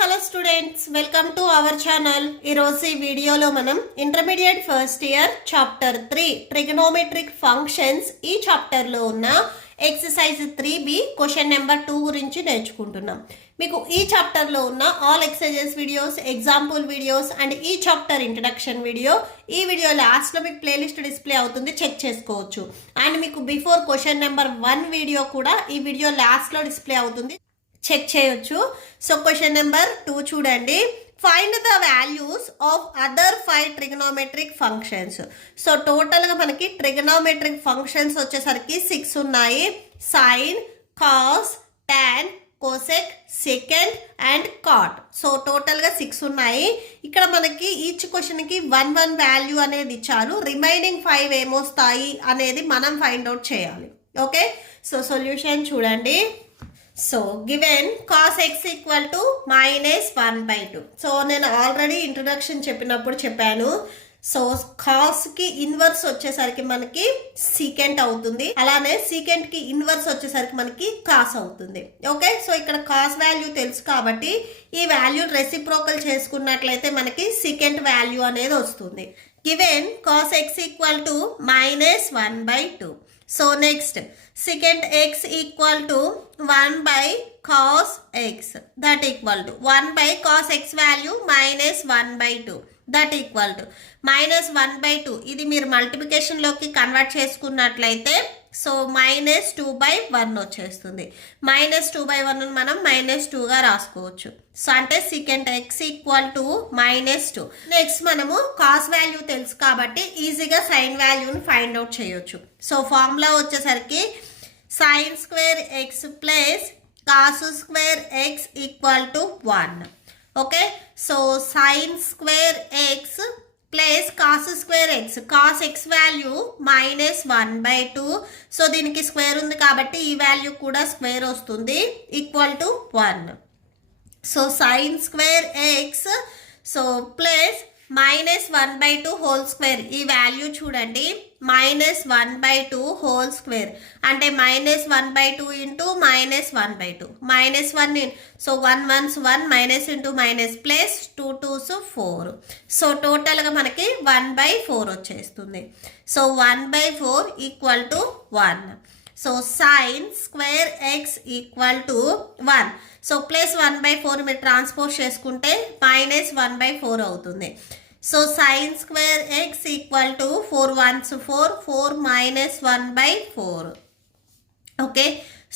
Hello students, welcome to our channel. ఈరోజు ఈ వీడియోలో మనం intermediate first year chapter 3 trigonometric functions ఈ చాప్టర్లో ఉన్న ఎక్సర్సైజ్ 3B క్వశ్చన్ నెంబర్ 2 గురించి నేర్చుకుంటున్నాం. మీకు ఈ చాప్టర్లో ఉన్న all exercises videos, example videos and ఈ చాప్టర్ ఇంట్రడక్షన్ వీడియో ఈ వీడియో లాస్ట్లో మీకు ప్లేలిస్ట్ డిస్ప్లే అవుతుంది, చెక్ చేసుకోవచ్చు. అండ్ మీకు బిఫోర్ క్వశ్చన్ నెంబర్ 1 వీడియో కూడా ఈ వీడియో లాస్ట్లో డిస్ప్లే అవుతుంది, చెక్ చేయొచ్చు. సో క్వశ్చన్ నెంబర్ 2 చూడండి. Find the values of other 5 trigonometric functions. So టోటల్గా మనకి ట్రిగనోమెట్రిక్ ఫంక్షన్స్ వచ్చేసరికి 6 ఉన్నాయి. Sine, cos, tan, cosec, second and cot. So టోటల్గా 6 ఉన్నాయి. ఇక్కడ మనకి ఈచ్ క్వశ్చన్కి 1 వాల్యూ అనేది ఇచ్చారు. రిమైనింగ్ 5 ఏమొస్తాయి అనేది మనం ఫైండ్ అవుట్ చేయాలి. ఓకే, సో సొల్యూషన్ చూడండి. So given cos x equal to -1/2. So నేను ఆల్రెడీ ఇంట్రొడక్షన్ చెప్పినప్పుడు చెప్పాను. సో కాస్కి ఇన్వర్స్ వచ్చేసరికి మనకి సీకెంట్ అవుతుంది, అలానే సీకెంట్కి ఇన్వర్స్ వచ్చేసరికి మనకి కాస్ అవుతుంది. ఓకే, సో ఇక్కడ కాస్ వాల్యూ తెలుసు కాబట్టి ఈ వాల్యూ రెసిప్రోకల్ చేసుకున్నట్లయితే మనకి సీకెంట్ వాల్యూ అనేది వస్తుంది. Given cos x equal to -1/2. So next secant x equal to 1 by cos x, that equal to 1 by cos x value minus 1/2, that equal to -1/2. ఇది మీరు మల్టిప్లికేషన్లోకి convert చేసుకున్నట్లయితే సో -2/1 వచ్చేస్తుంది. -2/1 మనం -2గా రాసుకోవచ్చు. సో అంటే secant x equal to -2. Next మనము cos value తెలుసు కాబట్టి ఈజీగా సైన్ వాల్యూని ఫైండ్ అవుట్ చేయొచ్చు. సో ఫార్ములా వచ్చేసరికి sin square x plus cos square x equal to 1. Okay, so sin square x plus cos square x, cos x value -1/2. So దీనికి square ఉంది కాబట్టి ఈ వాల్యూ కూడా స్క్వేర్ వస్తుంది, equal to 1. So sin square x so plus -1/2 whole square. ఈ value చూడండి, -1/2 whole square అంటే -1/2 into -1/2 -1. So 1 1s 1 minus into minus plus 2 2s 4. So టోటల్గా మనకి 1/4 వచ్చేస్తుంది. So 1/4 equal to 1. So sin square x equal to 1. So plus 1/4 మీరు transpose చేసుకుంటే -1/4 అవుతుంది. So sin square x equal to 4 1s 4 4 -1/4. Okay,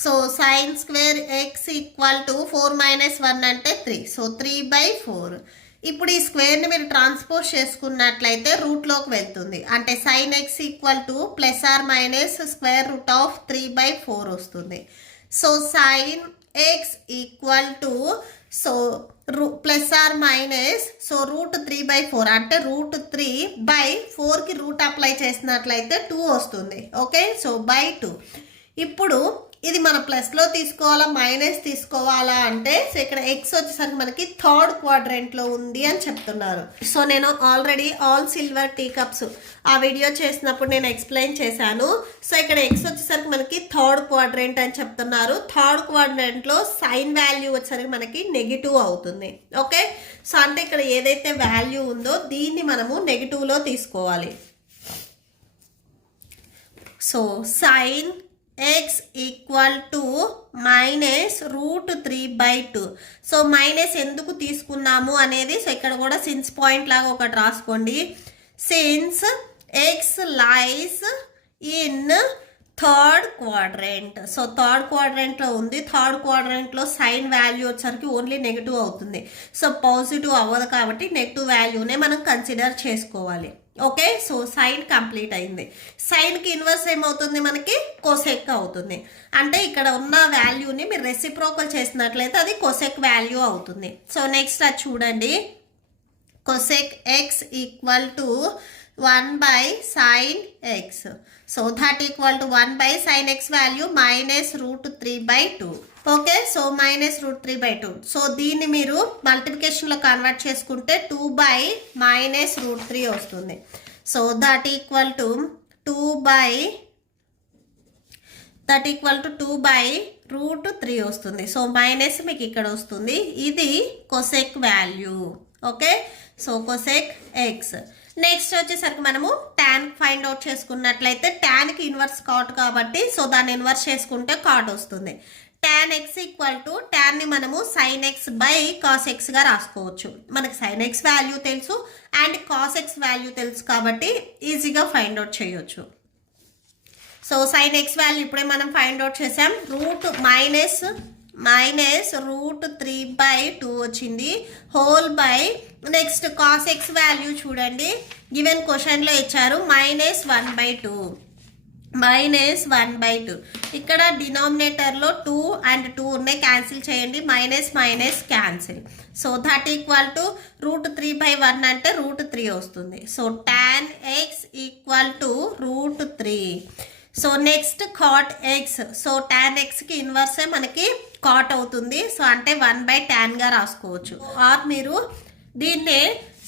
so sin square x equal to 4 -1 అంటే 3. So 3/4. ఇప్పుడు ఈ స్క్వేర్ని మీరు ట్రాన్స్పోజ్ చేసుకున్నట్లయితే రూట్లోకి వెళ్తుంది, అంటే sin x equal to plus or minus square root of 3/4 వస్తుంది. So sin x equal to so plus or minus so √3/4 అంటే √3/4కి రూట్ అప్లై చేసినట్లయితే 2 వస్తుంది. Okay, so /2. ఇప్పుడు ఇది మన ప్లస్లో తీసుకోవాలా మైనస్ తీసుకోవాలా అంటే సో ఇక్కడ ఎక్స్ వచ్చేసరికి మనకి థర్డ్ క్వాడ్రెంట్లో ఉంది అని చెప్తున్నారు. సో నేను already all silver tea cups ఆ వీడియో చేసినప్పుడు నేను ఎక్స్ప్లెయిన్ చేశాను. సో ఇక్కడ ఎక్స్ వచ్చేసరికి మనకి థర్డ్ క్వాడ్రెంట్ అని చెప్తున్నారు. థర్డ్ క్వాడ్రెంట్లో సైన్ వాల్యూ వచ్చేసరికి మనకి నెగిటివ్ అవుతుంది. ఓకే, సో అంటే ఇక్కడ ఏదైతే వాల్యూ ఉందో దీన్ని మనము నెగిటివ్లో తీసుకోవాలి. So sine x equal to -√3/2. So minus ఎందుకు తీసుకున్నాము అనేది సో ఇక్కడ కూడా సిన్స్ పాయింట్ లాగా ఒకటి రాసుకోండి. Since x lies in third quadrant. So third క్వాడ్రెంట్లో ఉంది, థర్డ్ క్వాడ్రెంట్లో సైన్ వాల్యూ వచ్చేసరికి ఓన్లీ నెగిటివ్ అవుతుంది. సో పాజిటివ్ అవ్వదు కాబట్టి నెగిటివ్ వాల్యూనే మనం కన్సిడర్ చేసుకోవాలి. ఓకే, సో సైన్ కంప్లీట్ అయింది. సైన్కి ఇన్వర్స్ ఏమవుతుంది మనకి కొసెక్ అవుతుంది. అంటే ఇక్కడ ఉన్న వాల్యూని మీరు రెసిప్రోకల్ చేసినట్లయితే అది కొసెక్ వాల్యూ అవుతుంది. సో నెక్స్ట్ అది చూడండి, cosec x equal to 1/sin x. So that equal to 1/sin x value -√3/2. Okay, so -√3/2. So దీన్ని మీరు మల్టిప్లికేషన్లో కన్వర్ట్ చేసుకుంటే 2/-√3 వస్తుంది. సో దట్ ఈక్వల్ టు 2/2 √3 వస్తుంది. సో మైనస్ మీకు ఇక్కడ వస్తుంది. ఇది cosec value. Okay, so cosec X. Next వచ్చేసరికి మనము ట్యాన్ ఫైండ్ అవుట్ చేసుకున్నట్లయితే ట్యాన్కి ఇన్వర్స్ కాట్ కాబట్టి సో దాన్ని ఇన్వర్స్ చేసుకుంటే కాట్ వస్తుంది. tan x ఈక్వల్ టు ట్యాన్ని మనము sin x by cos x గా రాసుకోవచ్చు. మనకి sin x వాల్యూ తెలుసు అండ్ cos x వాల్యూ తెలుసు కాబట్టి ఈజీగా ఫైండ్ అవుట్ చేయొచ్చు. సో sin x వాల్యూ ఇప్పుడే మనం ఫైండ్ అవుట్ చేసాం. √3/2 వచ్చింది whole by next cos x value చూడండి గివెన్ క్వశ్చన్లో ఇచ్చారు -1/2 ఇక్కడ డినామినేటర్లో 2 అండ్ 2 ఉన్నాయి, క్యాన్సిల్ చేయండి. Minus minus cancel. So that equal to √3/1 అంటే √3 వస్తుంది. So tan x equal to √3. So next cot x. So tan xకి ఇన్వర్సే మనకి cot అవుతుంది. సో అంటే 1/tan గా రాసుకోవచ్చు. ఆర్ మీరు దీన్నే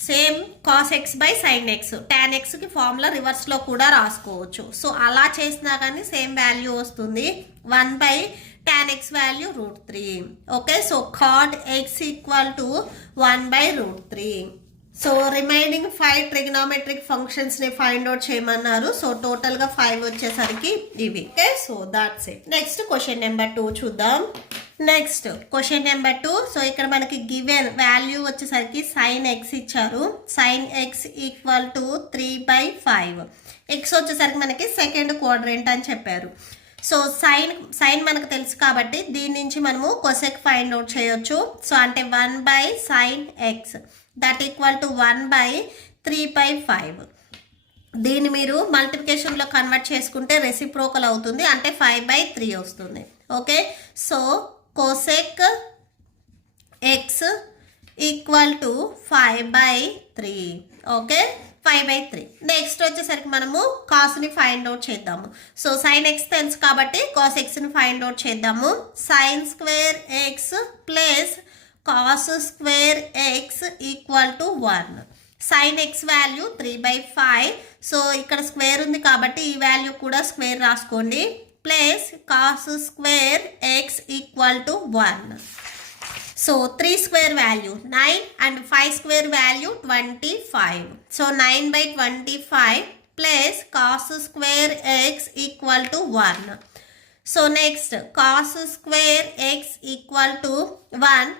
same cos x by sin x tan xకి ఫార్ములా రివర్స్లో కూడా రాసుకోవచ్చు. సో అలా చేసినా కానీ సేమ్ వాల్యూ వస్తుంది. 1/tan x value √3. Okay, so cot x equal to 1/√3. So remaining 5 trigonometric ఫంక్షన్స్ని ఫైండ్ అవుట్ చేయమన్నారు. సో టోటల్గా 5 వచ్చేసరికి ఇవి. Okay, so that's it. Next question number 2 చూద్దాం. Next question number 2. సో ఇక్కడ మనకి గివెన్ వాల్యూ వచ్చేసరికి sin x ఇచ్చారు. sin x equal to 3/5. x వచ్చేసరికి మనకి సెకండ్ క్వాడ్రంట్ అని చెప్పారు. సో సైన్ మనకు తెలుసు కాబట్టి దీని నుంచి మనము కొసెక్ ఫైండ్ అవుట్ చేయొచ్చు. సో అంటే 1/sin x that equal to 1/3/5. దీన్ని మీరు మల్టిప్లికేషన్లో కన్వర్ట్ చేసుకుంటే రెసిప్రోకల్ అవుతుంది, అంటే 5/3 వస్తుంది. Okay, so cosec x equal to 5/3. Okay, 5/3. Next వచ్చేసరికి మనము కాస్ని ఫైండ్ అవుట్ చేద్దాము. సో sin x తెలుసు కాబట్టి cos xని ఫైండ్ అవుట్ చేద్దాము. sin² x plus cos² x equal to 1. sin x value 3/5. So ఇక్కడ స్క్వేర్ ఉంది కాబట్టి ఈ వాల్యూ కూడా స్క్వేర్ రాసుకోండి. Plus cos² x equal to 1. So 3² value 9 and 5² value 25. So 9/25 plus cos² x equal to 1. So next cos² x equal to 1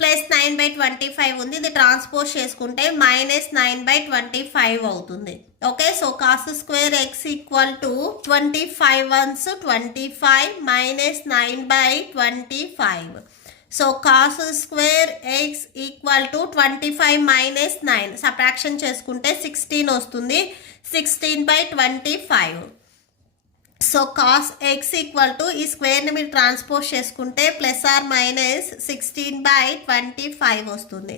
plus 9/25 ఉంది, ఇది transpose చేసుకుంటే -9/25 అవుతుంది. Okay, so cos² x equal to 25 1s 25 -9/25. So cos² x equal to 25 - 9 subtraction చేసుకుంటే 16 వస్తుంది. 16/25. So cos x equal to ఈ స్క్వేర్ని మీరు transpose చేసుకుంటే +/- 16/25 వస్తుంది.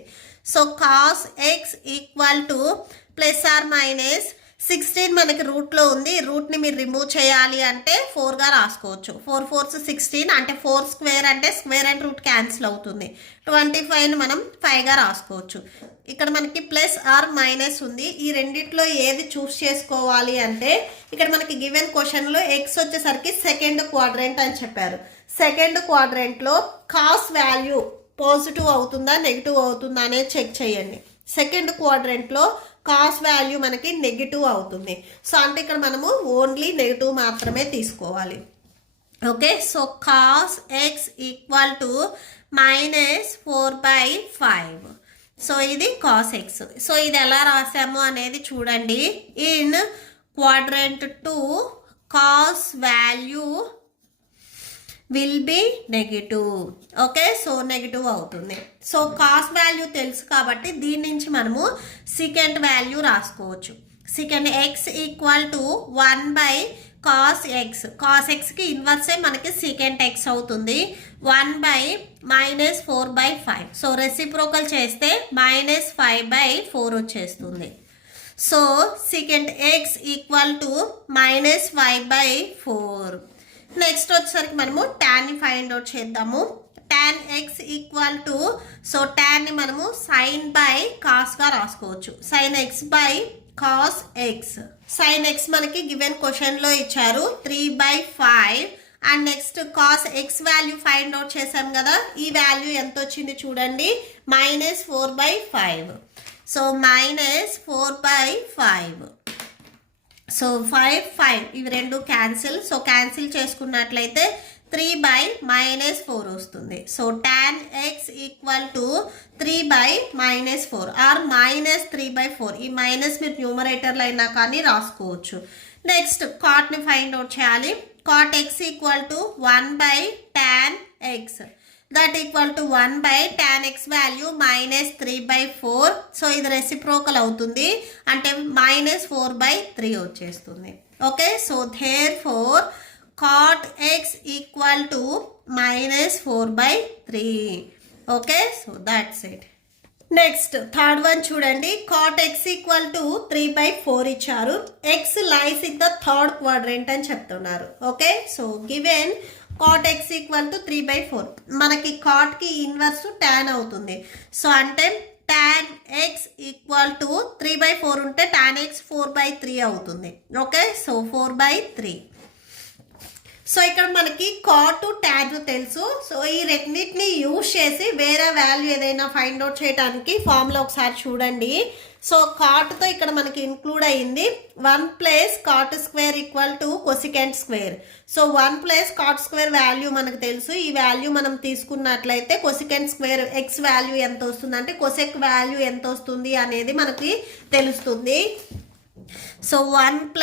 So cos x equal to +/- 16 మనకి రూట్లో ఉంది. రూట్ని మీరు రిమూవ్ చేయాలి అంటే 4గా రాసుకోవచ్చు. 4 4s 16 అంటే 4² అంటే స్క్వేర్ అండ్ రూట్ క్యాన్సిల్ అవుతుంది. 25ని మనం 5గా రాసుకోవచ్చు. ఇక్కడ మనకి +/- ఉంది. ఈ రెండిట్లో ఏది చూస్ చేసుకోవాలి అంటే ఇక్కడ మనకి గివెన్ క్వశ్చన్లో x వచ్చేసరికి సెకండ్ క్వాడ్రంట్ అని చెప్పారు. సెకండ్ క్వాడ్రంట్లో కాస్ వాల్యూ పాజిటివ్ అవుతుందా నెగిటివ్ అవుతుందా అనేది చెక్ చేయండి. సెకండ్ క్వాడ్రంట్లో కాస్ వాల్యూ మనకి నెగిటివ్ అవుతుంది. సో అంటే ఇక్కడ మనము ఓన్లీ నెగిటివ్ మాత్రమే తీసుకోవాలి. Okay, so cos x equal to -4/5. So ఇది cos x. సో ఇది ఎలా రాసాము అనేది చూడండి. In quadrant 2 cos value will be negative. Okay, so negative అవుతుంది. సో కాస్ వాల్యూ తెలుసు కాబట్టి దీని నుంచి మనము సెకండ్ వాల్యూ రాసుకోవచ్చు. Second x equal to 1/cos x. cos xకి ఇన్వర్సే మనకి సెకండ్ x అవుతుంది. 1/-4/5. సో రెసిప్రోకల్ చేస్తే -5/4 వచ్చేస్తుంది. So second x equal to -5/4. Next వచ్చేసరికి మనము ట్యాన్ని ఫైండ్ అవుట్ చేద్దాము. tan x equal to so ట్యాన్ని మనము sin/cosగా రాసుకోవచ్చు. sin x/cos x. sin x మనకి గివెన్ క్వశ్చన్లో ఇచ్చారు 3/5 and next cos x value find out చేసాం కదా, ఈ వాల్యూ ఎంత వచ్చింది చూడండి, -4/5. సో -4/5. సో 5 ఇవి రెండు క్యాన్సిల్. సో క్యాన్సిల్ చేసుకున్నట్లయితే 3/-4 వస్తుంది. So tan x = 3/-4 or -3/4. ఈ మైనస్ మీరు న్యూమరేటర్లో అయినా కానీ రాసుకోవచ్చు. నెక్స్ట్ కాట్ని ఫైండ్ అవుట్ చేయాలి. cot x = 1/tan x. That equal to 1/tan x value -3/4. So ఇది రెసిప్రోకల్ అవుతుంది, అంటే -4/3 వచ్చేస్తుంది. Okay, so therefore cot x = -4/3. Okay, so that's it. Next third one చూడండి. cot x = 3/4 ఇచ్చారు. x lies in the third quadrant అని చెప్తున్నారు. Okay, so given cot x = 3/4. మనకి cot కి ఇన్వర్స్ tan అవుతుంది. సో అంటే tan x = 3/4 ఉంటే tan x 4/3 అవుతుంది. Okay, so 4/3. సో ఇక్కడ మనకి cot tan తెలుసు. సో ఈ రెండింటిని యూజ్ చేసి వేరే వాల్యూ ఏదైనా ఫైండ్ అవుట్ చేయడానికి ఫార్ములా ఒకసారి చూడండి. సో cotతో ఇక్కడ మనకి ఇంక్లూడ్ అయ్యింది 1 + cot² = cosecant square. So 1 + cot² value మనకు తెలుసు. ఈ వాల్యూ మనం తీసుకున్నట్లయితే cosecant square x వాల్యూ ఎంత వస్తుంది అంటే cosec వాల్యూ ఎంత వస్తుంది అనేది మనకి తెలుస్తుంది. So 1 +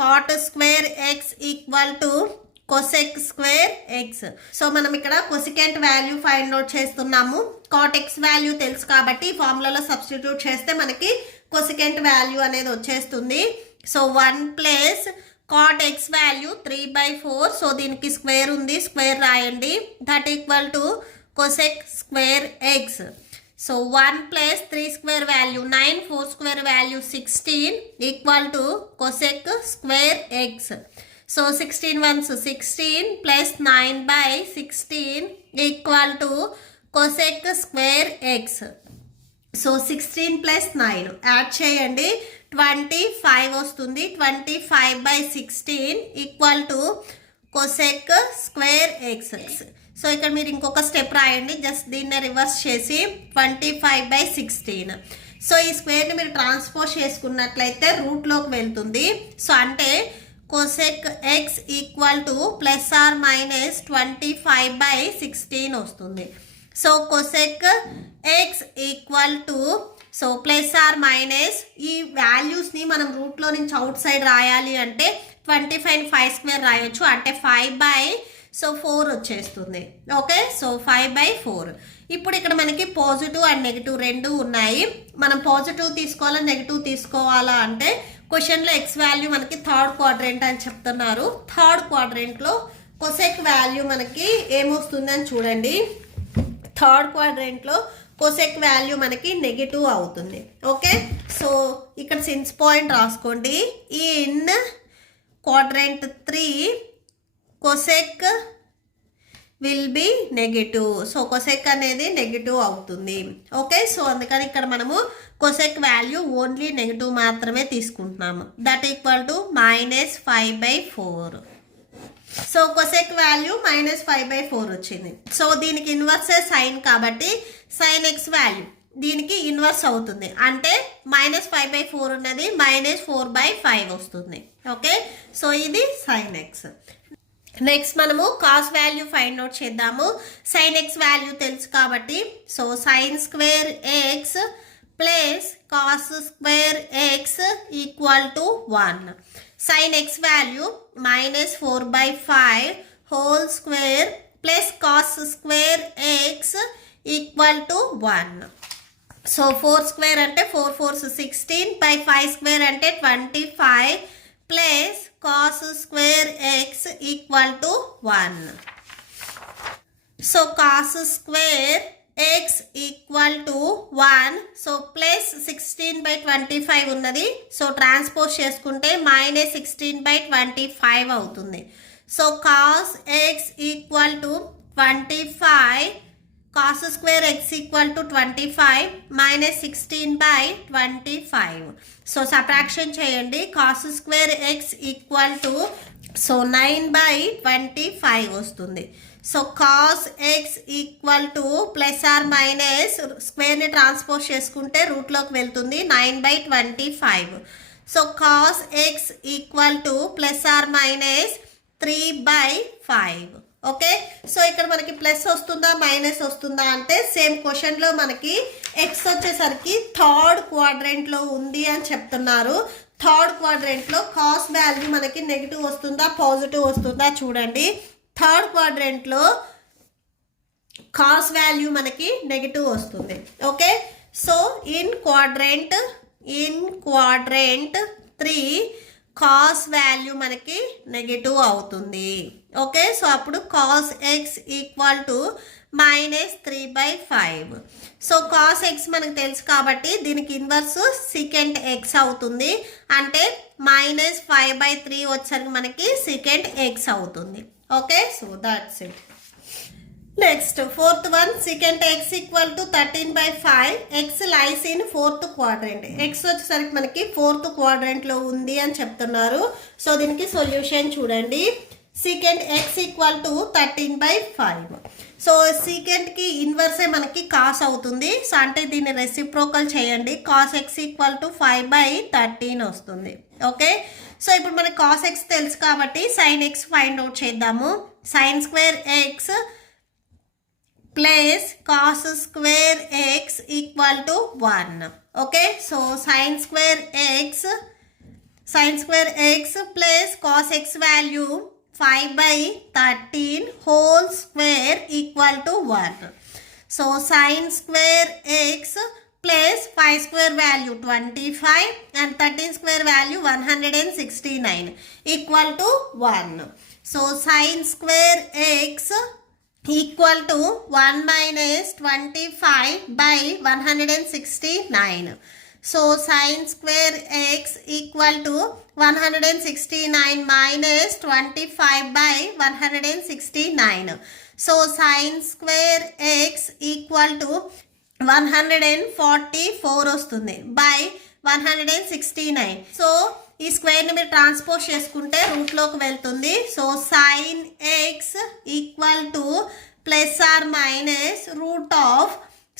cot² x = cosec² x. So మనం ఇక్కడ cosecant వాల్యూ ఫైండ్ అవుట్ చేస్తున్నాము. cot x వాల్యూ తెలుసు కాబట్టి ఫార్ములాలో సబ్స్టిట్యూట్ చేస్తే మనకి cosecant వాల్యూ అనేది వచ్చేస్తుంది. So 1 + cot x value 3/4. So దీనికి స్క్వేర్ ఉంది, స్క్వేర్ రాయండి. That equal to cosec² x. So 1 + 3² value 9, 4² value 16 = cosec² x. So 16 ones 16 + 9/16 = cosec² x. So 16 + 9 add చేయండి, 25 వస్తుంది. 25/16 = cosec² x. సో ఇక్కడ మీరు ఇంకొక స్టెప్ రాయండి, జస్ట్ దీన్ని రివర్స్ చేసి 25/16. సో ఈ స్క్వేర్ని మీరు ట్రాన్స్పోజ్ చేసుకున్నట్లయితే రూట్లోకి వెళ్తుంది. సో అంటే cosec x = ±25/16 వస్తుంది. సో cosec x సో ± ఈ వాల్యూస్ని మనం రూట్లో నుంచి అవుట్ సైడ్ రాయాలి అంటే 25 5² రాయొచ్చు, అంటే 5/4 వచ్చేస్తుంది. Okay, so 5/4. ఇప్పుడు ఇక్కడ మనకి పాజిటివ్ అండ్ నెగిటివ్ రెండు ఉన్నాయి. మనం పాజిటివ్ తీసుకోవాలా నెగిటివ్ తీసుకోవాలా అంటే క్వశ్చన్లో ఎక్స్ వాల్యూ మనకి థర్డ్ క్వాడ్రంట్ అని చెప్తున్నారు. థర్డ్ క్వాడ్రంట్లో cosec వాల్యూ మనకి ఏమొస్తుందని చూడండి. థర్డ్ క్వాడ్రంట్లో cosec వాల్యూ మనకి నెగిటివ్ అవుతుంది. ఓకే, సో ఇక్కడ సిన్స్ పాయింట్ రాసుకోండి. In quadrant 3 cosec will be negative. So cosec అనేది నెగిటివ్ అవుతుంది. ఓకే, సో అందుకని ఇక్కడ మనము cosec వాల్యూ ఓన్లీ నెగిటివ్ మాత్రమే తీసుకుంటున్నాము. That equal to -5/4. So cosec value -5/4 వచ్చింది. సో దీనికి ఇన్వర్సే సైన్ కాబట్టి sin x వాల్యూ దీనికి ఇన్వర్స్ అవుతుంది, అంటే -5/4 ఉన్నది -4/5 వస్తుంది. ఓకే, సో ఇది sin x. నెక్స్ట్ మనము కాస్ వాల్యూ ఫైండ్ అవుట్ చేద్దాము. sin x వాల్యూ తెలుసు కాబట్టి so sin² x + cos² x = 1. sin x value -4/5 whole square + cos² x = 1. So 4² అంటే 4 4s 16 / 5² అంటే 25 + cos² x = 1. So cos² x = 1. So plus 16/25 ఉన్నది. So transpose చేసుకుంటే -16/25 అవుతుంది. So cos x = 25, cos² x = 25 -16/25. So subtraction చేయండి. cos² x = so 9/25 వస్తుంది. So cos x equal to plus or minus స్క్వేర్ని transpose చేసుకుంటే రూట్లోకి వెళ్తుంది 9/25. So cos x equal to plus or minus 3/5. Okay, so ఇక్కడ మనకి ప్లస్ వస్తుందా మైనస్ వస్తుందా అంటే సేమ్ క్వశ్చన్లో మనకి ఎక్స్ వచ్చేసరికి థర్డ్ క్వాడ్రెంట్లో ఉంది అని చెప్తున్నారు. థర్డ్ క్వాడ్రెంట్లో కాస్ వాల్యూ మనకి నెగిటివ్ వస్తుందా పాజిటివ్ వస్తుందా చూడండి. థర్డ్ క్వాడ్రెంట్లో కాస్ వాల్యూ మనకి నెగిటివ్ వస్తుంది. Okay, so in quadrant 3 cos value మనకి నెగిటివ్ అవుతుంది. ఓకే, సో అప్పుడు cos x equal to -3/5. So cos X మనకు తెలుసు కాబట్టి దీనికి ఇన్వర్స్ సీకెంట్ ఎక్స్ అవుతుంది. అంటే -5/3 వచ్చేసరికి మనకి సీకెంట్ ఎక్స్ అవుతుంది. Okay, so that's it. Next fourth one, secant x equal to 13/5. X lies in fourth quadrant. X వచ్చేసరికి మనకి ఫోర్త్ క్వాడ్రెంట్లో ఉంది అని చెప్తున్నారు. సో దీనికి సొల్యూషన్ చూడండి. secant x equal to 13/5. So సీకెంట్కి ఇన్వర్సే మనకి కాస్ అవుతుంది. సో అంటే దీన్ని రెసిప్రోకల్ చేయండి. కాస్ ఎక్స్ ఈక్వల్ టు 5/13 వస్తుంది. ఓకే, సో ఇప్పుడు మనకి కాస్ ఎక్స్ తెలుసు కాబట్టి సైన్ ఎక్స్ ఫైండ్ అవుట్ చేద్దాము. Sine square X plus cos square X equal to 1. Okay, so sine square X plus cos x value 5/13 whole square equal to 1. So sine square X plus 5 square value 25 and 13 square value 169 equal to 1. So sine square X equal to 1 - 25/169. So sine square X equal to 169 - 25/169. So sine square X equal to 144 వస్తుంది by 169. So ఈ స్క్వేర్ని మీరు transpose చేసుకుంటే రూట్లోకి వెళ్తుంది. So sine x equal to plus or minus root of,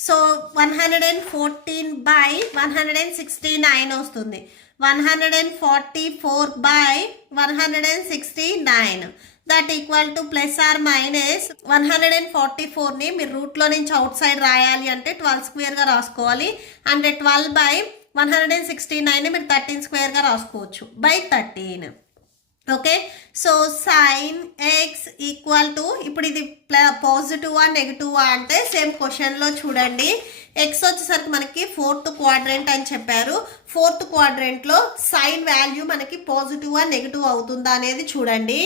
so 114/169 వస్తుంది. 144/169 that equal to plus or minus 144ని మీరు రూట్లో నుంచి అవుట్ సైడ్ రాయాలి అంటే 12 స్క్వేర్గా రాసుకోవాలి. అంటే 12/169ని మీరు 13 స్క్వేర్గా రాసుకోవచ్చు by 13. Okay, so sine x equal to, ఇప్పుడు ఇది పాజిటివా నెగిటివా అంటే సేమ్ క్వశ్చన్లో చూడండి. ఎక్స్ వచ్చేసరికి మనకి ఫోర్త్ క్వాడ్రెంట్ అని చెప్పారు. ఫోర్త్ క్వాడ్రెంట్లో సైన్ వాల్యూ మనకి పాజిటివా నెగిటివ్ అవుతుందా అనేది చూడండి.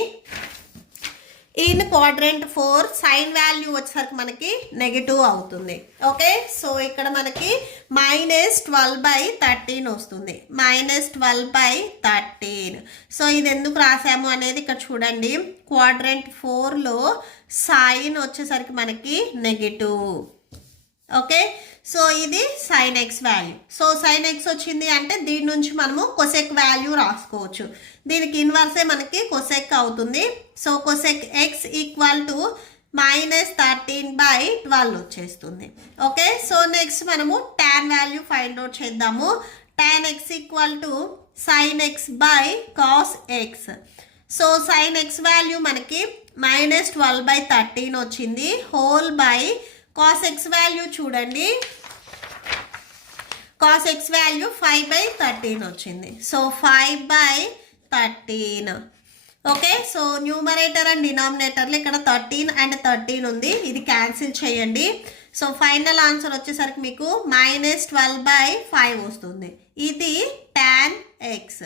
ఇన్ క్వాడ్రెంట్ 4 సైన్ వాల్యూ వచ్చేసరికి మనకి నెగిటివ్ అవుతుంది. ఓకే, సో ఇక్కడ మనకి -12/13 వస్తుంది. -12/13. సో ఇది ఎందుకు రాసాము అనేది ఇక్కడ చూడండి. క్వాడ్రెంట్ 4లో సైన్ వచ్చేసరికి మనకి నెగిటివ్. ఓకే, సో ఇది sign x value. So sine X వచ్చింది అంటే దీని నుంచి మనము కొసెక్ వాల్యూ రాసుకోవచ్చు. దీనికి ఇన్వర్సే మనకి కొసెక్ అవుతుంది. So cosec x equal to -13/12 వచ్చేస్తుంది. ఓకే, సో నెక్స్ట్ మనము tan వాల్యూ ఫైండ్ అవుట్ చేద్దాము. tan x equal to sine x by cos x. So sine x value మనకి -12/13 వచ్చింది whole by cos x value చూడండి. Cos x value 5/13 వచ్చింది. So 5/13. Okay, so numerator and డినామినేటర్లో ఇక్కడ 13 and 13 ఉంది. ఇది cancel చేయండి. సో ఫైనల్ ఆన్సర్ వచ్చేసరికి మీకు -12/5 వస్తుంది. ఇది tan ఎక్స్.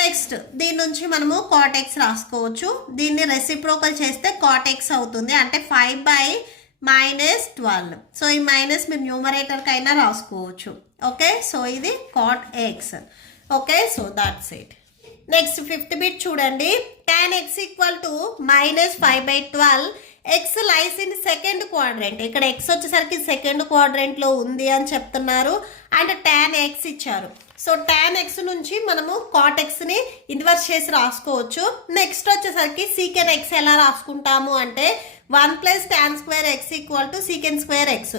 నెక్స్ట్ దీని నుంచి మనము cot x రాసుకోవచ్చు. దీన్ని రెసిప్రోకల్ చేస్తే cot x అవుతుంది. అంటే 5/-12. సో ఈ మైనస్ మీరు న్యూమరేటర్కి అయినా రాసుకోవచ్చు. ఓకే, సో ఇది cot x. Okay, so that's it. Next fifth bit చూడండి. tan x equal to -5/12. X lies in second quadrant. ఇక్కడ ఎక్స్ వచ్చేసరికి సెకండ్ క్వాడ్రెంట్లో ఉంది అని చెప్తున్నారు. అండ్ tan ఎక్స్ ఇచ్చారు. సో tan ఎక్స్ నుంచి మనము cot ఎక్స్ని ఇన్వర్స్ చేసి రాసుకోవచ్చు. నెక్స్ట్ వచ్చేసరికి సీకెన్ ఎక్స్ ఎలా రాసుకుంటాము అంటే 1 + tan square X = సీకెన్ square X.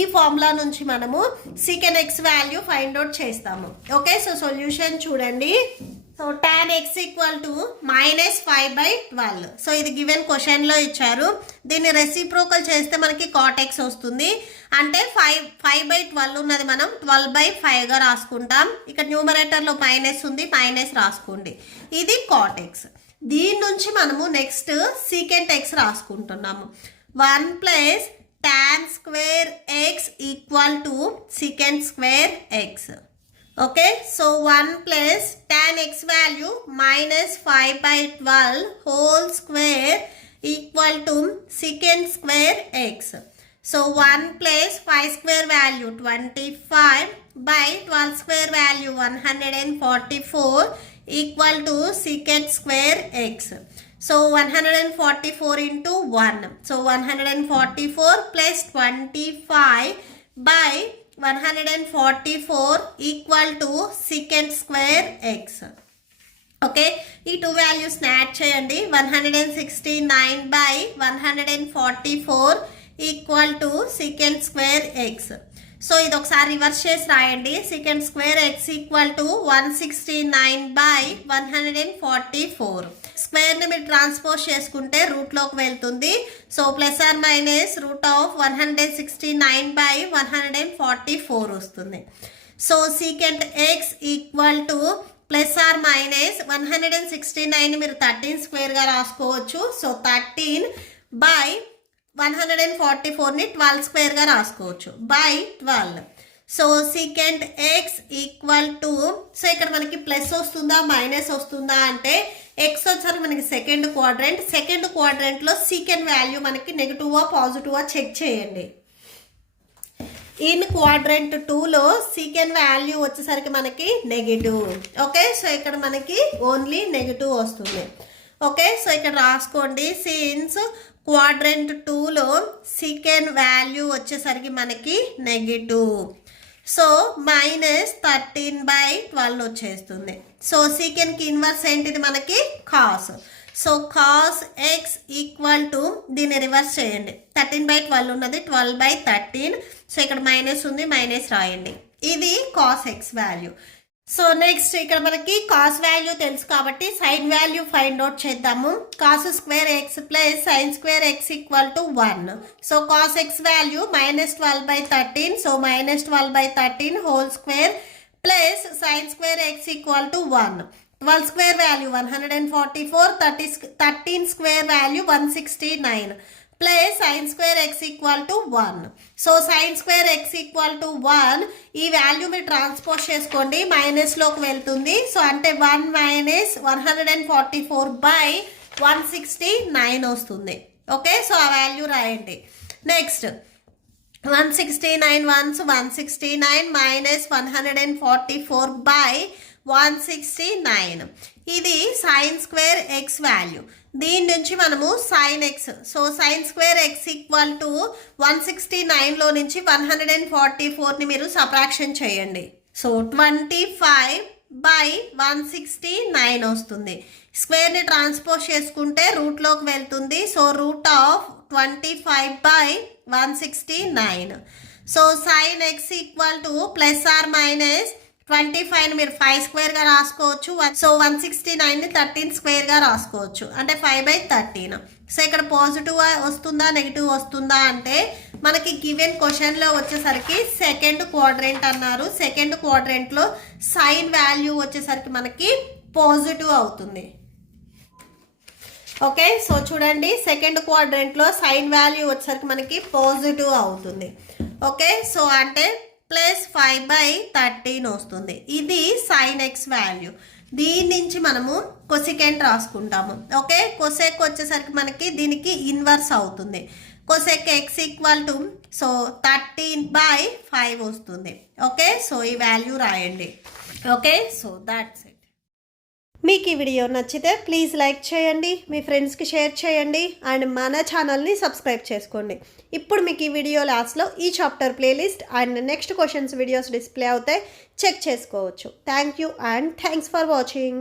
ఈ ఫార్ములా నుంచి మనము సీకెన్ ఎక్స్ వాల్యూ ఫైండ్ అవుట్ చేస్తాము. ఓకే, సో సొల్యూషన్ చూడండి. So tan x = -5/12. సో ఇది గివెన్ క్వశ్చన్లో ఇచ్చారు. దీన్ని రెసిప్రోకల్ చేస్తే మనకి cot x వస్తుంది. అంటే 5/12 ఉన్నది మనం 12/5గా రాసుకుంటాం. ఇక్కడ న్యూమరేటర్లో మైనస్ ఉంది, మైనస్ రాసుకోండి. ఇది cot x. దీని నుంచి మనము next secant x రాసుకుంటున్నాము. 1 + tan square x = secant square x. Okay, so 1 + tan x value -5/12 whole square = secant square x. So 1 + 5 square value 25/12 square value 144 = secant square x. So 144 into 1. So 144 + 25/144 = secant square x. Okay, ఈ two values add చేయండి. 169/144 = secant square x. So ఇది ఒకసారి reverse చేసి రాయండి. secant square x = 169/144. స్క్వేర్ని మీరు transpose చేసుకుంటే రూట్లోకి వెళ్తుంది. సో ±169/144 వస్తుంది. సో secant x = ±169 మీరు 13 స్క్వేర్గా రాసుకోవచ్చు. సో 13/144ని 12 స్క్వేర్గా రాసుకోవచ్చు /12. సో secant x = సో ఇక్కడ మనకి ప్లస్ వస్తుందా మైనస్ వస్తుందా అంటే ఎక్స్ వచ్చారు మనకి సెకండ్ క్వాడ్రెంట్లో సీకెంట్ వాల్యూ మనకి నెగిటివా పాజిటివా చెక్ చేయండి. ఇన్ క్వాడ్రెంట్ 2లో సీకెంట్ వాల్యూ వచ్చేసరికి మనకి నెగిటివ్. ఓకే, సో ఇక్కడ మనకి ఓన్లీ నెగిటివ్ వస్తుంది. ఓకే, సో ఇక్కడ రాసుకోండి. సిన్స్ క్వాడ్రెంట్ 2లో సీకెంట్ వాల్యూ వచ్చేసరికి మనకి నెగిటివ్. సో -13/12 వచ్చేస్తుంది. సో సీకెంట్కి ఇన్వర్స్ ఏంటిది మనకి కాస్. సో కాస్ ఎక్స్ = దీన్ని రివర్స్ చేయండి. 13/12 ఉన్నది 12/13. సో ఇక్కడ మైనస్ ఉంది, మైనస్ రాయండి. ఇది cos x value. So next ఇక్కడ మనకి కాస్ వాల్యూ తెలుసు కాబట్టి సైన్ వాల్యూ ఫైండ్ అవుట్ చేద్దాము. Cos square X + sine square X = 1. So cos x value -12/13. So -12/13 whole square plus sine square X = 1. 12 square value 144, 13 square value 169 plus sine square X = 1. So sine square X = 1. ఈ value మీరు transpose చేసుకోండి, మైనస్లోకి వెళ్తుంది. So అంటే 1 - 144/169 వస్తుంది. Okay, so ఆ value రాయండి. Next 169 1 169 -144/169. ఇది sine square X value. దీని నుంచి మనము sign X. So sine square X = 169లో నుంచి 144ని మీరు సబ్ట్రాక్షన్ చేయండి. సో 25/169 వస్తుంది. స్క్వేర్ని ట్రాన్స్పోజ్ చేసుకుంటే రూట్లోకి వెళ్తుంది. సో √25/169. సో సైన్ ఎక్స్ = ±25ని మీరు 5 స్క్వేర్గా రాసుకోవచ్చు. సో 169ని 13 స్క్వేర్గా రాసుకోవచ్చు, అంటే 5/13. సో ఇక్కడ పాజిటివ్ వస్తుందా నెగిటివ్ వస్తుందా అంటే మనకి గివెన్ క్వశ్చన్లో వచ్చేసరికి సెకండ్ క్వాడ్రెంట్ అన్నారు. సెకండ్ క్వాడ్రెంట్లో సైన్ వాల్యూ వచ్చేసరికి మనకి పాజిటివ్ అవుతుంది. ఓకే, సో చూడండి సెకండ్ క్వాడ్రెంట్లో సైన్ వాల్యూ వచ్చేసరికి మనకి పాజిటివ్ అవుతుంది. ఓకే, సో అంటే +5/13 వస్తుంది. ఇది సైన్ ఎక్స్ వాల్యూ. దీని నుంచి మనము కొసెకెంట్ రాసుకుంటాము. ఓకే, కొసెక్ వచ్చేసరికి మనకి దీనికి ఇన్వర్స్ అవుతుంది. కొసెక్ ఎక్స్ = సో 13/5 వస్తుంది. ఓకే, సో ఈ వాల్యూ రాయండి. Okay, so that's it. మీకు ఈ వీడియో నచ్చితే ప్లీజ్ లైక్ చేయండి, మీ ఫ్రెండ్స్కి షేర్ చేయండి అండ్ మన ఛానల్ని సబ్స్క్రైబ్ చేసుకోండి. ఇప్పుడు మీకు ఈ వీడియో లాస్ట్లో ఈ chapter playlist and next questions videos display అవుతాయి, చెక్ చేసుకోవచ్చు. Thank you and thanks for watching.